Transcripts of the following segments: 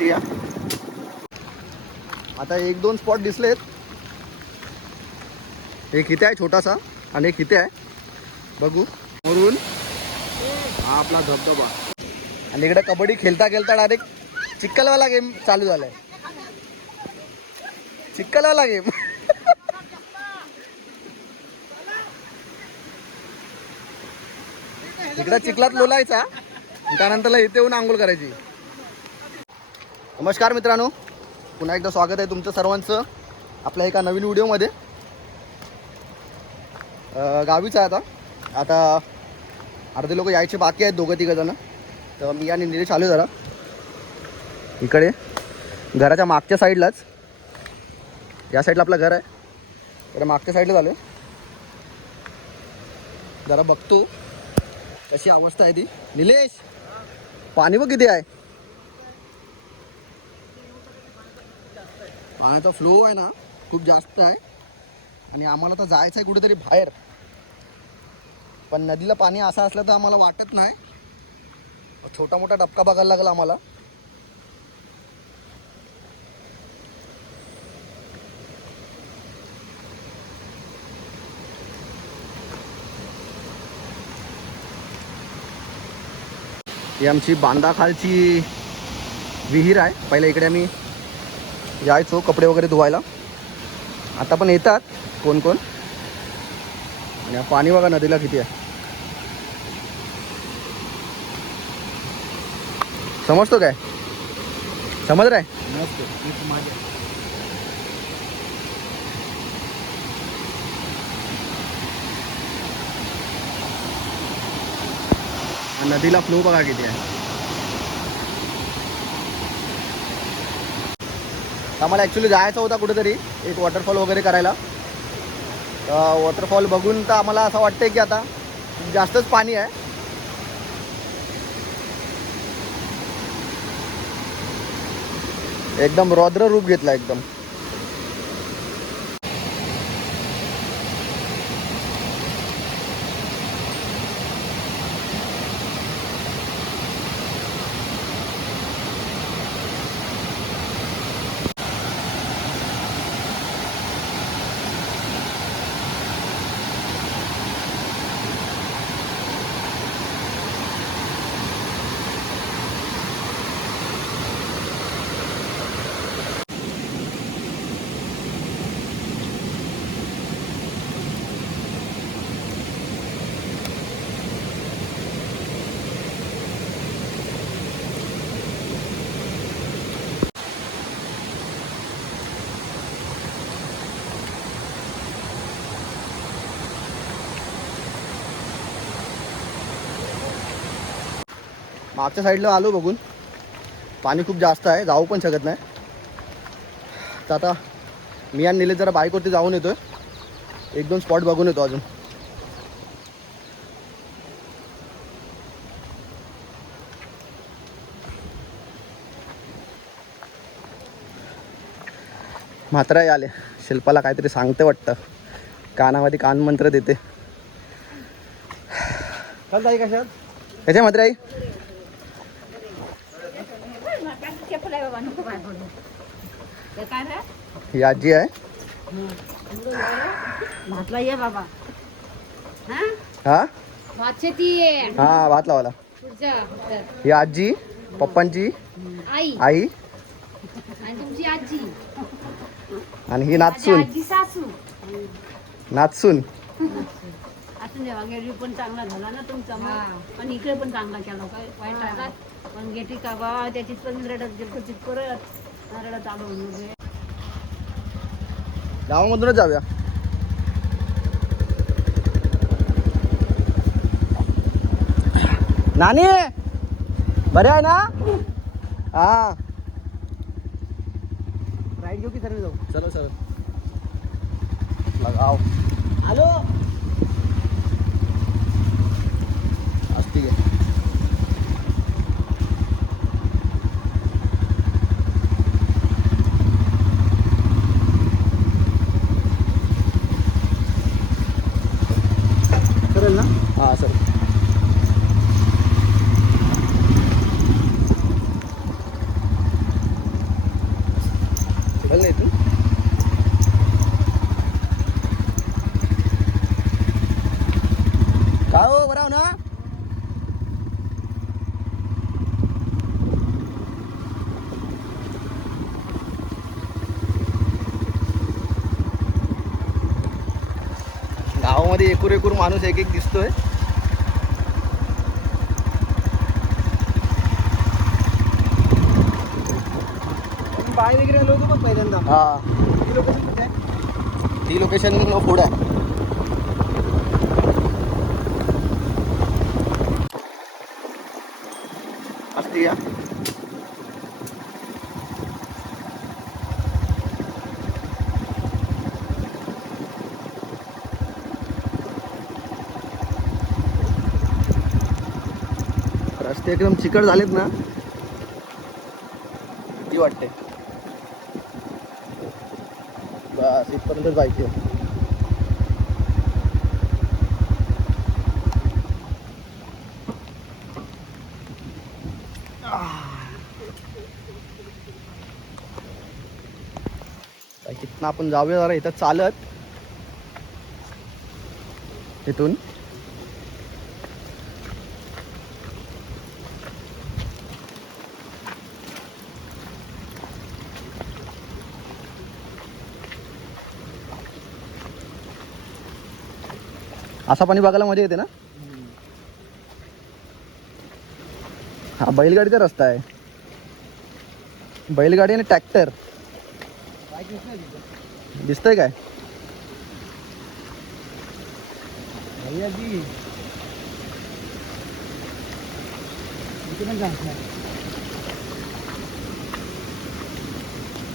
या आता एक दोन स्पॉट दिसलेत. एक इथे आहे छोटासा आणि एक इथे आहे. बघू. वरून. हा आपला धबधबा. आणि इकडे कबड्डी खेळता खेळता डायरेक्ट चिक्कलवाला गेम चालू झालाय. चिक्कलवाला गेम इकडे चिखलात लोलायचा. त्यानंतर इथे येऊन आंघोळ करायची. नमस्कार मित्रांनो. पुन्हा एकदा स्वागत आहे तुमचं सर्वांचं आपल्या एका नवीन व्हिडिओमध्ये. गावीच आहे आता. आता अर्धे लोक यायचे बाकी आहेत दोघं तिघं जण. तर मी आणि निलेश आलो जरा. इकडे. घराच्या मागच्या साईडलाच. या साईडला आपलं घर आहे. इकडे मागच्या साईडला झालं जरा बघतो. कशी अवस्था आहे ती. निलेश पाणी बघ किती आहे. पाण्याचा फ्लो आहे ना खूप जास्त आहे. आणि आम्हाला तर जायचं आहे कुठेतरी बाहेर. पण नदीला पाणी असं असलं तर आम्हाला वाटत नाही. छोटा मोठा डबका बघायला लागला आम्हाला. ही आमची बांधाखालची विहीर आहे. पहिल्या इकडे आम्ही यायचो कपडे वगैरे धुवायला. आता पण येतात. कोण कोण? आणि पाणी बघा नदीला किती आहे. समजतो काय? समज रे नदीला फ्लो बघा किती आहे. आम्हाला ॲक्च्युली जायचं होता कुठेतरी एक वॉटरफॉल वगैरे करायला. वॉटरफॉल बघून तर आम्हाला असं वाटतंय की आता जास्तच पाणी आहे. एकदम रौद्र रूप घेतला एकदम. मागच्या साईडला आलो बघून. पाणी खूप जास्त आहे जाऊ पण शकत नाही. तर आता मी आणि निलेश जरा बाईकवरती जाऊन येतोय. एक दोन स्पॉट बघून येतो अजून. म्हात्रा आले. शिल्पाला काहीतरी सांगते वाटतं. कानामध्ये कानमंत्र देते. चल ताई कशात? कशा म्हात्रा ही आजी आहे. भातला ये बाबा. हा? हा? भात हा लावाला. ही आजी पप्पांची. आई. आई. आणि तुमची आजी. आणि ही माझी नाचसून पण चांगला झाला ना तुमचा पण इकडे पण चांगला केला. काय वाईट राहतात पण गेटी का बा त्याची पण रडत गेलो परत. रडत आलो म्हणजे गावामधूनच जाऊया. नानी बरे आहे ना? हा. राईड घेऊ की सर्व जाऊ? चलो सर लगाव आलो असती गे करेल ना हां सर हो बरं ना गावामध्ये एकूर एकूर माणूस एक एक दिसतोय. पाय वगैरे आलो होतो पहिल्यांदा. हा. ती लोकेशन ती लोकेशन पुढे आहे असते या ते एकदम चिकट झालेत ना ती वाटते. बस इथपर्यंत जायचे तिथनं आपण जाऊया जरा इथं चालत. इथून. असा पाणी बघायला मज़ा येते ना? हा, बैलगाडीचा रस्ता आहे. बैलगाडी आणि ट्रॅक्टर. चान्स नाही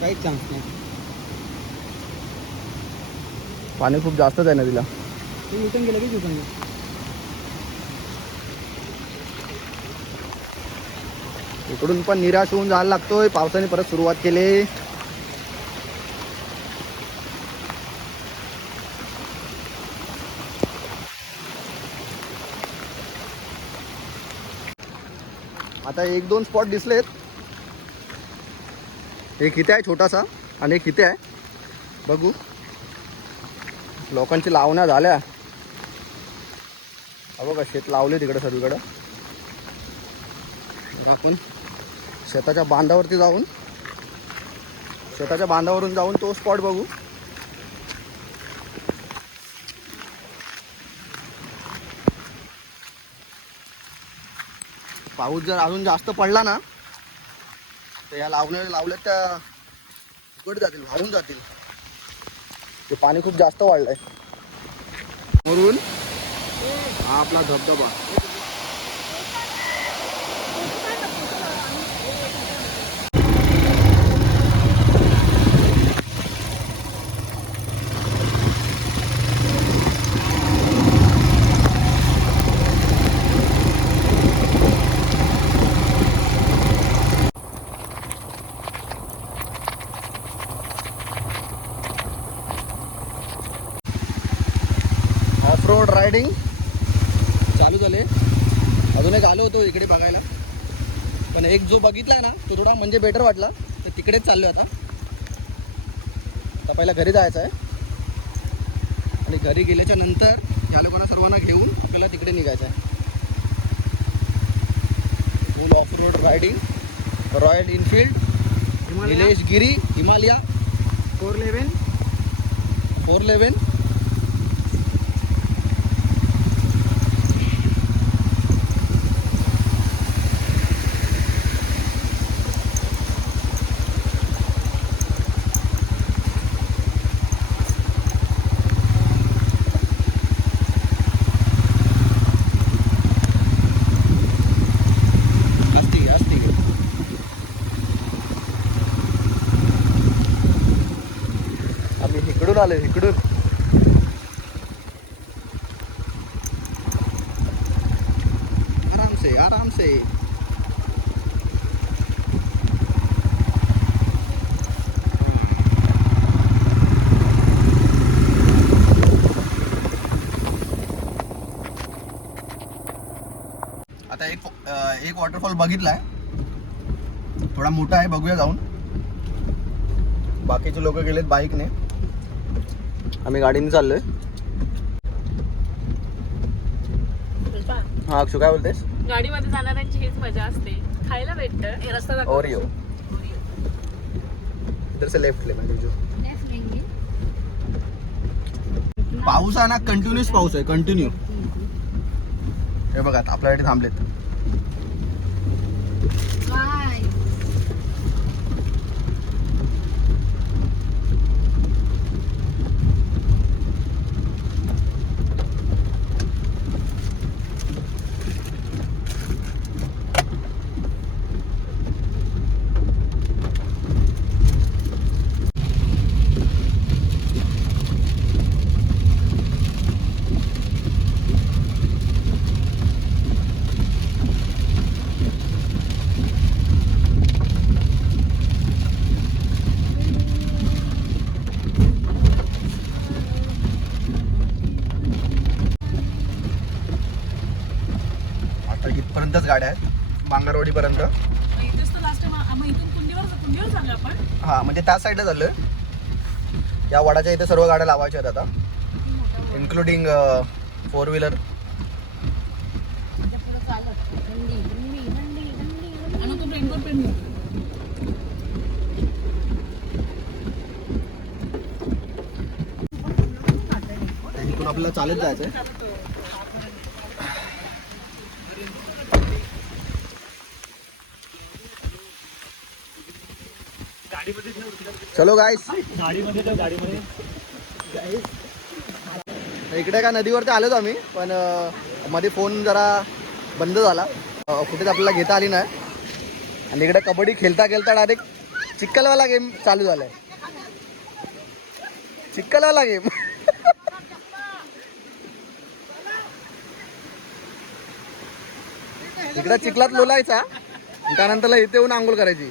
काहीच चान्स नाही पाणी खूप जास्तच ते उठून गेलं की उठून गेलं इकडून पण निराश होऊन जायला लागतोय. पावसाने परत सुरुवात केली. आता एक दोन स्पॉट दिसलेत. एक इथे आहे छोटासा आणि एक इथे आहे. बघू. लोकांची लावण्या झाल्या. हा बघा शेत लावले तिकडे सगळीकडं. आपण. शेताच्या बांधावरती जाऊन शेताच्या बांधावरून जाऊन तो स्पॉट बघू. पाऊस जर अजून जास्त पडला ना तर या लावण्या लावल्या त्या उघड जातील वाहून जातील. ते पाणी खूप जास्त वाढलंय. वरून हा आपला धबधबा. ऑफ रोड रायडिंग चालू झाले. अजून एक आलो होतो इकडे बघायला. पण एक जो बघितलाय ना तो थोडा म्हणजे बेटर वाटला. तर तिकडेच चाललो आता. आता पहिला घरी जायचं आहे आणि घरी गेल्याच्यानंतर या लोकांना सर्वांना घेऊन आपल्याला तिकडे निघायचं आहे full of road riding Royal Enfield Nilesh Giri Himalaya four eleven four eleven असती असती आम्ही इकडून आलो इकडून. आराम से आराम से आता एक एक वॉटरफॉल बघितलाय. थोडा मोठा आहे बघूया जाऊन. बाकीचे लोक गेलेत बाईकने आम्ही गाडीने चाललोय. हा अक्षू काय बोलतेस? गाडीमध्ये जाणाऱ्यांची हीच मजा असते. खायला भेटतं. हे रस्ता दाखव. इधर से लेफ्ट ले म्हणजे. पाऊस आहे ना कंटिन्युअस पाऊस आहे कंटिन्यू हे बघा आता आपल्यासाठी थांबलेत. गाड्या आहेत बांगरवाडीपर्यंत हा म्हणजे त्या साईडला झालं या वडाच्या इथे सर्व गाड्या लावायच्या आहेत आता. इन्क्लुडिंग फोर व्हीलर आपल्याला चालत जायचं आहे चलो गाईस इकडे का नदीवरती आलोच आम्ही पण मध्ये फोन जरा बंद झाला. कुठेच आपल्याला घेता आली नाही. आणि इकडे कबड्डी खेळता खेळता डायरेक्ट चिक्कलवाला गेम चालू झालाय. चिक्कलवाला गेम इकडे चिखलात लोलायचा त्यानंतर इथे येऊन आंघोळ करायची.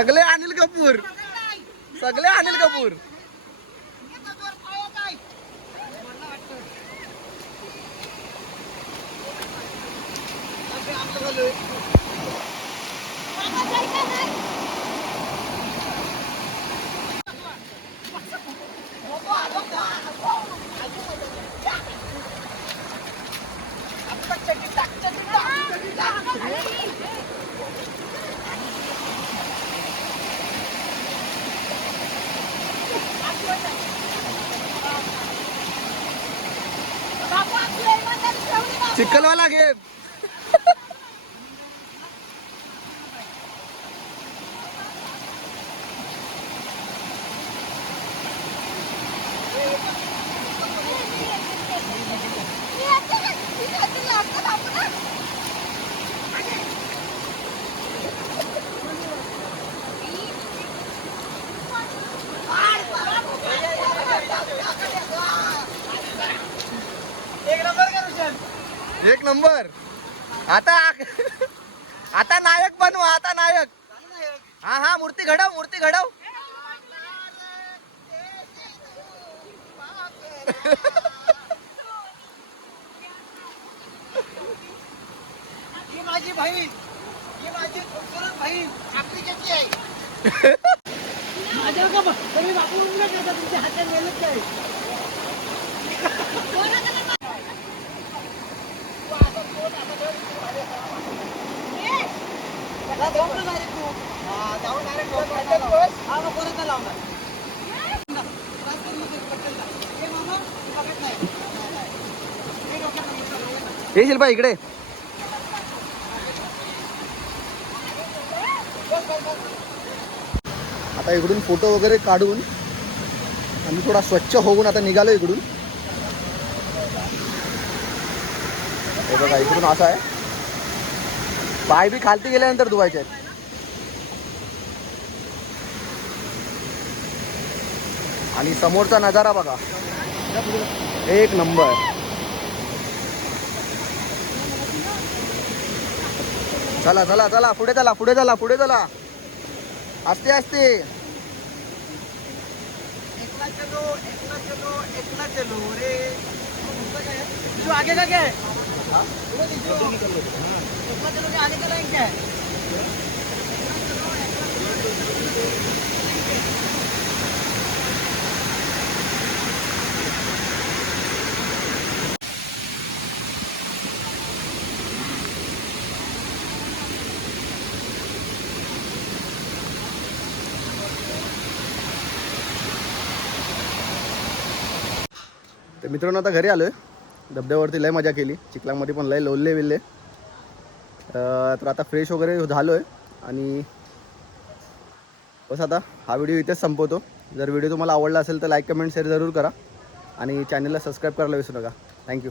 सगळे अनिल कपूर. सगळे अनिल कपूर. चिखलवाला गेम एक नंबर आता आता नायक बनवा आता नायक. हा हा मूर्ती घडव मूर्ती घडव. ही माझी बहीण. ही माझी खूबसूरत बहीण. आफ्रिकेची आहे? माझ्या का तुम्ही बापू उमला करता तुमच्या हातात मेहनत काय आता जाऊन ना direct तू. हे शिल्पा इकडे. आता इकडून फोटो वगैरे काढून आम्ही थोडा स्वच्छ होऊन आता निघालो इकडून. हे बघा इकडून असं आहे. पाय बी खालती गेल्यानंतर धुवायचे आहेत. आणि समोरचा नजारा बघा. एक नंबर. चला चला चला पुढे चला पुढे चला पुढे चला. असते असते चलो चलो चलो रे. आगे का क्या है तर मित्रांनो आता घरी आलो आहे धबधब्यावरती लय मजा केली. चिखलामध्ये पण लय लोलले विल्ले तर आता फ्रेश वगैरे झालो आहे आणि बस आता हा व्हिडिओ इथेच संपवतो. जर व्हिडिओ तुम्हाला आवडला असेल तर लाईक कमेंट शेअर जरूर करा आणि चॅनलला सबस्क्राईब करायला विसरू नका. थँक्यू